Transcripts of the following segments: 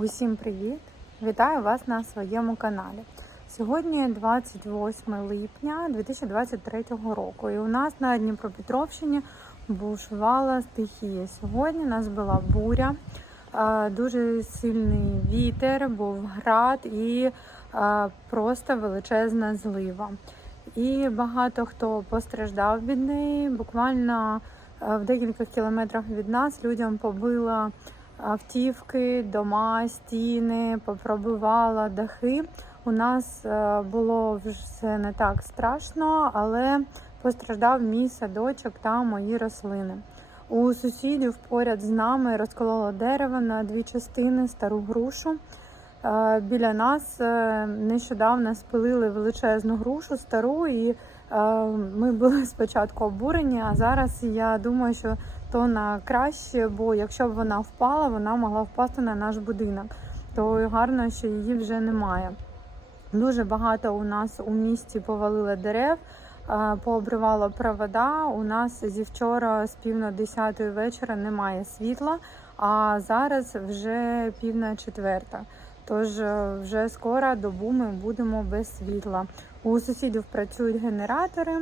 Усім привіт! Вітаю вас на своєму каналі. Сьогодні 28 липня 2023 року, і у нас на Дніпропетровщині бушувала стихія. Сьогодні у нас була буря, е, дуже сильний вітер, був град і е, просто величезна злива. І багато хто постраждав від неї. Буквально е, в декілька кілометрах від нас людям побила автівки, дома, стіни, попробивала дахи. У нас е, було все не так страшно, але постраждав мій садочок та мої рослини. У сусідів поряд з нами розкололо дерево на дві частини, стару грушу. Е, Біля нас е, нещодавно спилили величезну грушу стару, і ми були спочатку обурені, а зараз я думаю, що то на краще, бо якщо б вона впала, вона могла впасти на наш будинок. То гарно, що її вже немає. Дуже багато у нас у місті повалили дерев, пообривало провода. У нас зі вчора з пів на десятої вечора немає світла, а зараз вже пів на четверта. Тож е, вже скоро добу ми будемо без світла. У сусідів працюють генератори.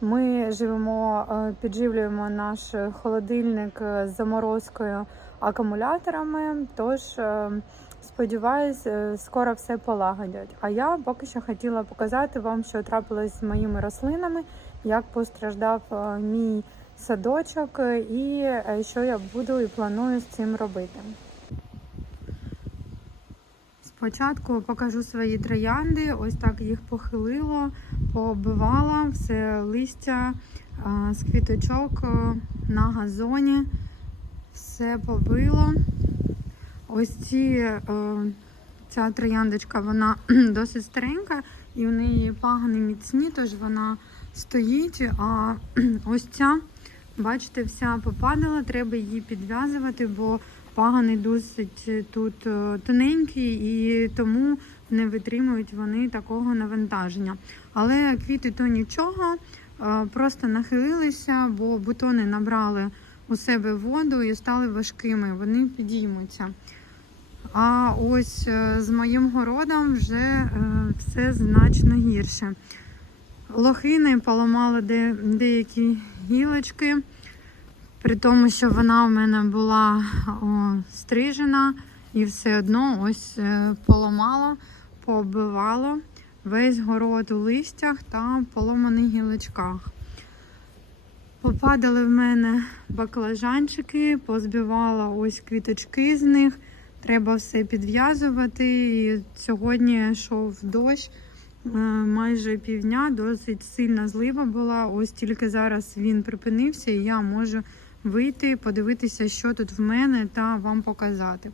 Ми живемо, е, підживлюємо наш холодильник е, з заморозкою акумуляторами. Тож е, сподіваюсь, скоро все полагодять. А я поки що хотіла показати вам, що трапилось з моїми рослинами, як постраждав мій садочок, і що я буду і планую з цим робити. Спочатку покажу свої троянди. Ось так їх похилило, пооббивала все листя з квіточок на газоні. Все побило. Ось ці, е, ця трояндочка, вона досить старенька і в неї пагани міцні, тож вона стоїть. А ось ця, бачите, вся попадала, треба її підв'язувати, бо пагани досить тут е, тоненькі і тому не витримують вони такого навантаження. Але квіти то нічого, е, просто нахилилися, бо бутони набрали у себе воду і стали важкими, вони підіймуться. А ось е, з моїм городом вже е, все значно гірше. Лохини поламали де, деякі гілочки, при тому, що вона в мене була о, стрижена і все одно ось е, поламала, пооббивало весь город у листях та поломаних гілочках. Попадали в мене баклажанчики, позбивала ось квіточки з них. Треба все підв'язувати. І сьогодні йшов дощ е, майже півдня, досить сильна злива була. Ось тільки зараз він припинився, і я можу вийти, подивитися, що тут в мене, та вам показати.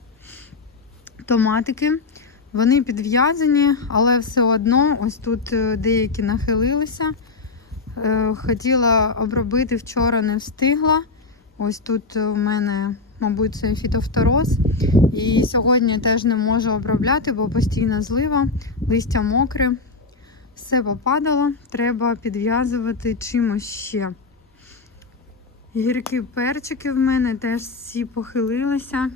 Томатики, вони підв'язані, але все одно ось тут е, деякі нахилилися. Е, Хотіла обробити вчора, не встигла. Ось тут у мене, мабуть, це фітофтороз. І сьогодні теж не можу обробляти, бо постійна злива, листя мокре. Все попадало, треба підв'язувати чимось ще. Гіркі перчики в мене теж всі похилилися.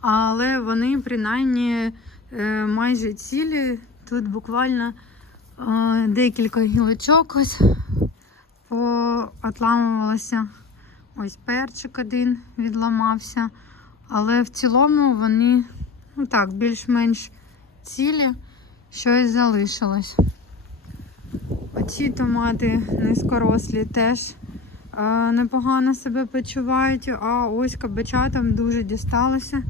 Але вони принаймні е, майже цілі. Тут буквально е, декілька гілочок ось поотламувалося. Ось перчик один відламався. Але в цілому вони ну так, більш-менш цілі, щось залишилось. Оці томати низькорослі теж непогано себе почувають, а ось кабачатам дуже дісталося.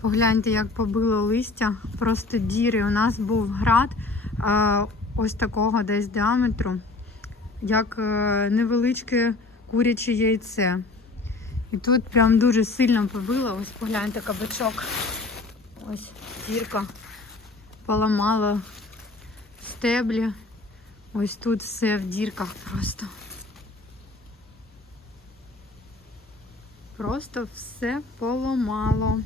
Погляньте, як побило листя, просто діри. У нас був град ось такого десь діаметру, як е, невеличке куряче яйце. І тут прям дуже сильно побило. Ось погляньте кабачок. Ось дірка поламала стеблі. Ось тут все в дірках просто. Просто все поламало.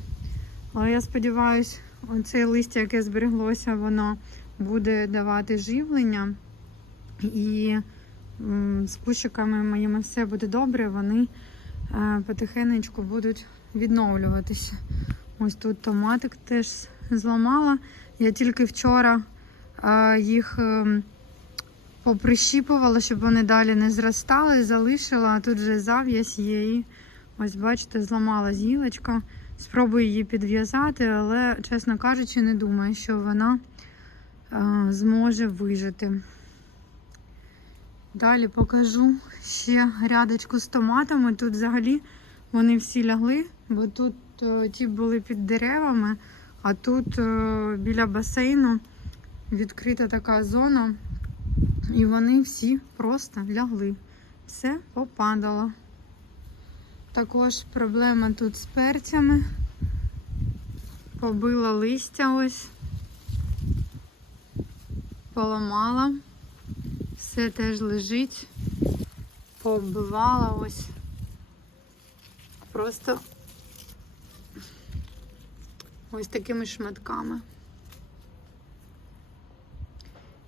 Але я сподіваюся, оце листя, яке збереглося, воно буде давати живлення. І з кущиками моїми все буде добре, вони е, потихенечку будуть відновлюватися. Ось тут томатик теж зламала. Я тільки вчора їх ем, поприщіпувала, щоб вони далі не зростали, залишила, а тут вже зав'язь є. Ось бачите, зламалась гілочка. Спробую її підв'язати, але, чесно кажучи, не думаю, що вона а, зможе вижити. Далі покажу ще грядочку з томатами. Тут взагалі вони всі лягли, бо тут е, ті були під деревами, а тут е, біля басейну відкрита така зона, і вони всі просто лягли. Все попадало. Також проблема тут з перцями. Побила листя ось, поламала, все теж лежить, пооббивала ось. Просто ось такими шматками.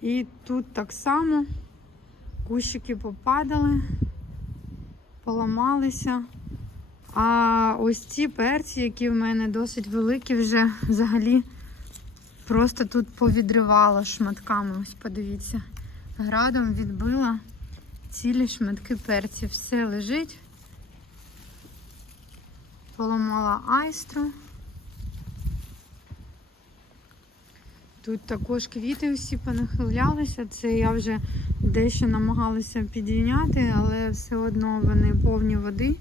І тут так само кущики попадали, поламалися. А ось ці перці, які в мене досить великі, вже взагалі просто тут повідривало шматками. Ось подивіться. Градом відбила цілі шматки перців. Все лежить. Поламала айстру. Тут також квіти усі понахилялися. Це я вже дещо намагалася підійняти, але все одно вони повні води,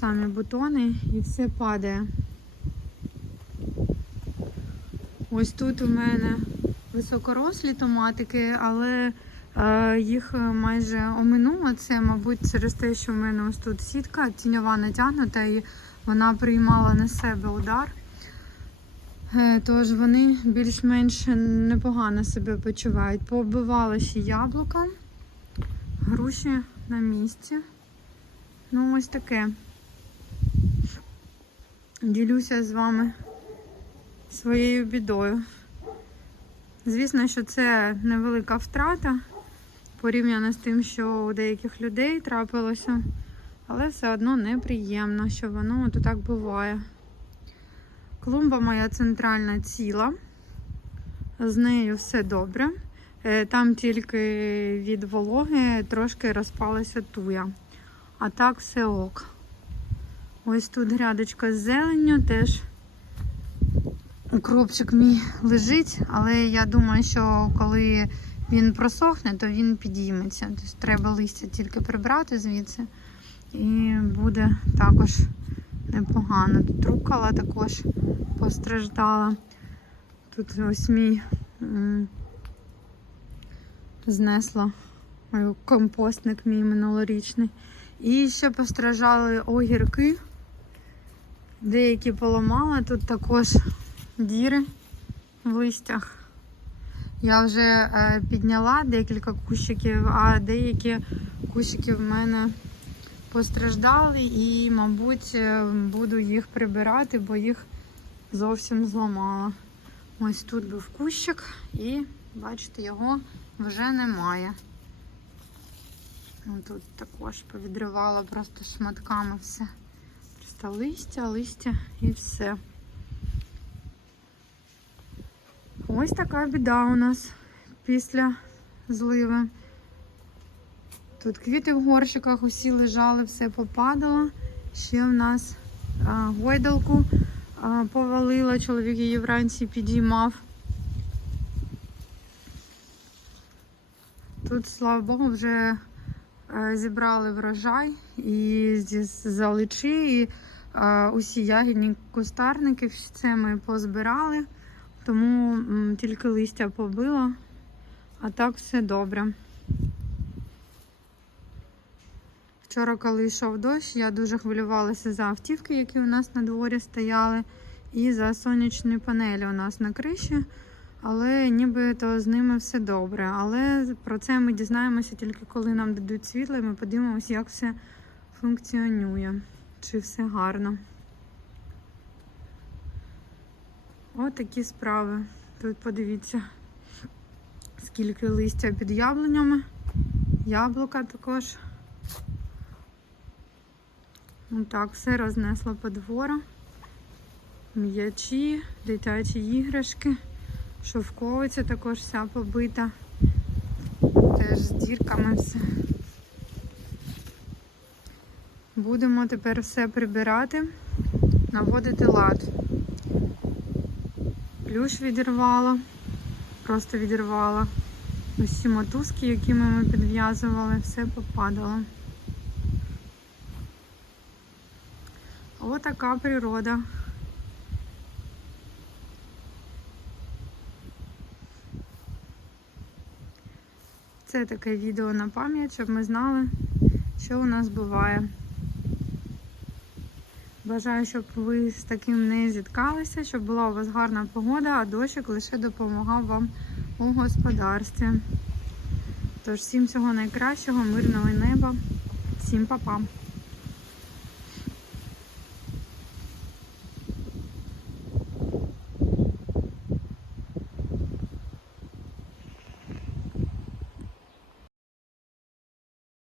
самі бутони і все падає. Ось тут у мене високорослі томатики, але е, їх майже оминуло. Це, мабуть, через те, що в мене ось тут сітка тіньова натягнута і вона приймала на себе удар. Е, Тож вони більш-менш непогано себе почувають. Пооббивала ще яблука, груші на місці. Ну, ось таке. Ділюся з вами своєю бідою. Звісно, що це невелика втрата порівняно з тим, що у деяких людей трапилося, але все одно неприємно, що воно от так буває. Клумба моя центральна ціла, з нею все добре. Е, Там тільки від вологи трошки розпалася туя. А так все ок. Ось тут грядочка з зеленню, теж укропчик мій лежить, але я думаю, що коли він просохне, то він підійметься. Тобто треба листя тільки прибрати звідси. І буде також непогано. Тут рукала також постраждала. Тут ось мій знесла компостник мій минулорічний. І ще постраждали огірки. Деякі поламала, тут також діри в листях. Я вже е, підняла декілька кущиків, а деякі кущики в мене постраждали і, мабуть, е, буду їх прибирати, бо їх зовсім зламала. Ось тут був кущик і, бачите, його вже немає. Тут також повідривала просто шматками все. Просто листя, листя і все. Ось така біда у нас після зливи. Тут квіти в горщиках усі лежали, все попадало. Ще в нас а, гойдалку а, повалила, чоловік її вранці підіймав. Тут, слава Богу, вже е, зібрали врожай і зі заличі, і усі ягідні кустарники, все ми позбирали, тому тільки листя побило, а так все добре. Вчора, коли йшов дощ, я дуже хвилювалася за автівки, які у нас на дворі стояли, і за сонячні панелі у нас на криші. Але нібито з ними все добре. Але про це ми дізнаємося тільки коли нам дадуть світло, і ми подивимося, як все функціонує, чи все гарно. От такі справи. Тут подивіться, скільки листя під яблунями, яблука також. Ну так, все рознесло по двору. М'ячі, дитячі іграшки, шовковиця також вся побита. Теж з дірками все. Будемо тепер все прибирати, наводити лад. Плюш відірвала, просто відірвала. Усі мотузки, якими ми підв'язували, все попадало. Отака природа. Це таке відео на пам'ять, щоб ми знали, що у нас буває. Бажаю, щоб ви з таким не зіткалися, щоб була у вас гарна погода, а дощик лише допомагав вам у господарстві. Тож всім всього найкращого, мирного неба, всім па-па!